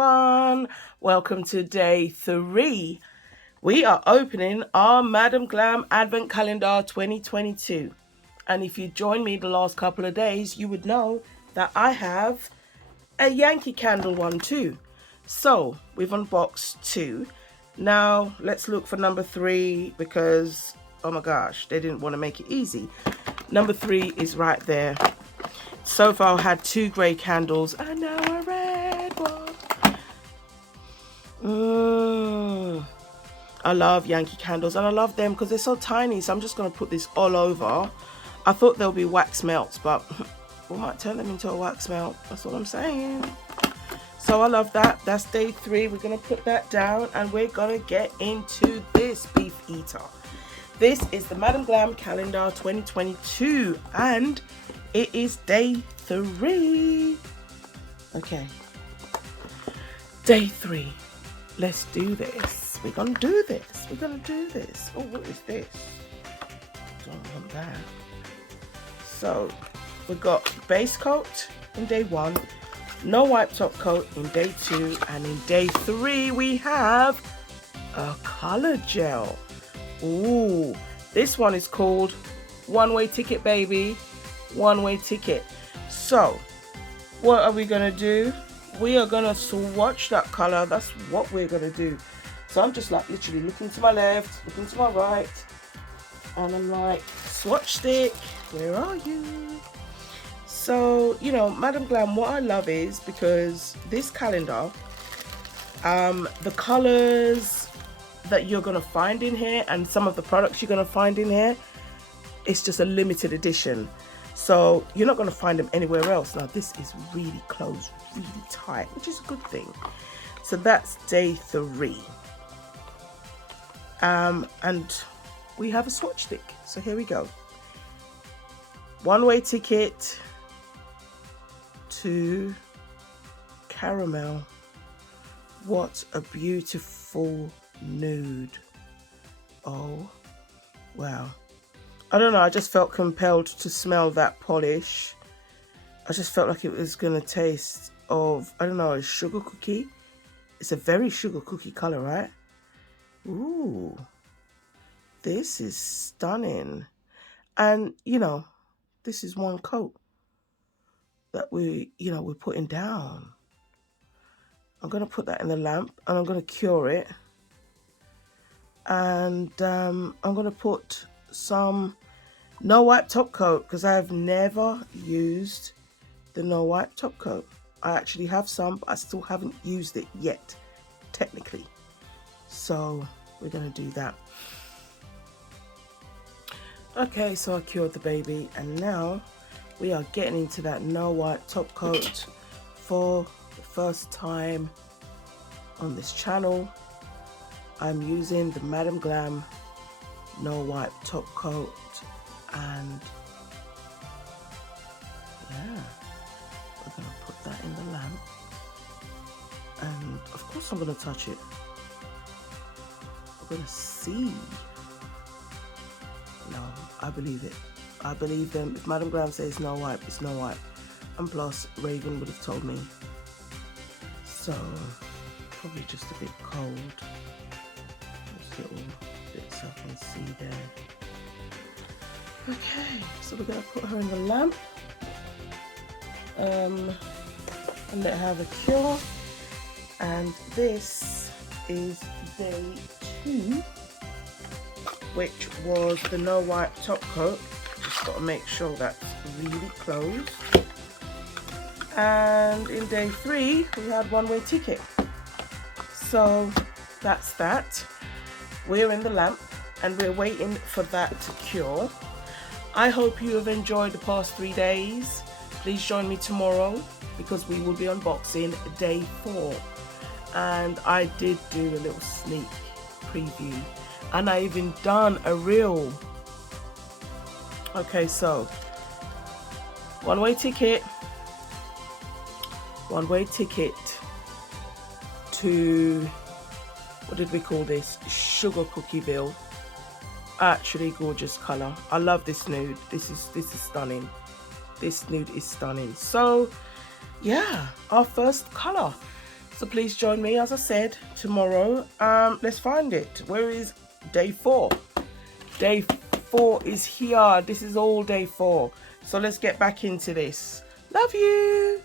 everyone, welcome to day 3. We are opening our Madam Glam Advent Calendar 2022, and if you joined me the last couple of days, you would know that I have a Yankee Candle one too. So we've unboxed 2. Now let's look for number 3 because, oh my gosh, they didn't want to make it easy. Number 3 is right there. So far I had 2 grey candles and now a red one. I love Yankee candles and I love them because they're so tiny. So I'm just going to put this all over. I thought there'll be wax melts, but we might turn them into a wax melt. That's all I'm saying. So I love that. That's day 3. We're going to put that down and we're going to get into this beef eater. This is the Madam Glam Calendar 2022 and it is day 3. Okay. Day 3. Let's do this. We're going to do this. We're going to do this. Oh, what is this? Don't want that. So, we've got base coat in day 1, no wipe top coat in day 2, and in day 3 we have a color gel. Ooh, this one is called One-Way Ticket, baby. One-way ticket. So, what are we going to do? We are going to swatch that color. That's what we're going to do. So, I'm just like literally looking to my left, looking to my right, and I'm like, swatch stick, where are you? So, you know, Madam Glam, what I love is because this calendar, the colors that you're going to find in here and some of the products you're going to find in here, it's just a limited edition. So you're not going to find them anywhere else. Now this is really closed, really tight, which is a good thing. So that's day 3. And we have a swatch stick. So here we go. One-way ticket to caramel. What a beautiful nude. Oh, wow. I don't know, I just felt compelled to smell that polish. I just felt like it was going to taste of, I don't know, a sugar cookie. It's a very sugar cookie color, right? Ooh, this is stunning. And, you know, this is one coat that we're putting down. I'm going to put that in the lamp and I'm going to cure it. And I'm going to put some no wipe top coat because I have never used the no wipe top coat. I actually have some, but I still haven't used it yet, technically. So we're going to do that. Okay, so I cured the baby and now we are getting into that no wipe top coat for the first time on this channel. I'm using the Madam Glam no wipe top coat, and yeah, we're gonna put that in the lamp, and of course I'm gonna touch it. We're gonna see. No, I believe it. I believe them. If Madam Glam says no wipe, it's no wipe. And plus, Raven would have told me. So, probably just a bit cold. Little bits I can see there. Okay, so we're going to put her in the lamp and let her have a cure. And this is day 2, which was the no wipe top coat. Just got to make sure that's really closed. And in day 3 we had one-way ticket. So that's that. We're in the lamp and we're waiting for that to cure. I hope you have enjoyed the past 3 days. Please join me tomorrow because we will be unboxing day 4. And I did do a little sneak preview and I even done a reel. Okay, so one-way ticket to, what did we call this? Sugar Cookieville. Actually gorgeous color. I love this nude. This is stunning. This nude is stunning. So yeah, our first color. So please join me, as I said, tomorrow. Let's find it. Where is day 4? Day 4 is here. This is all day 4. So let's get back into this. Love you.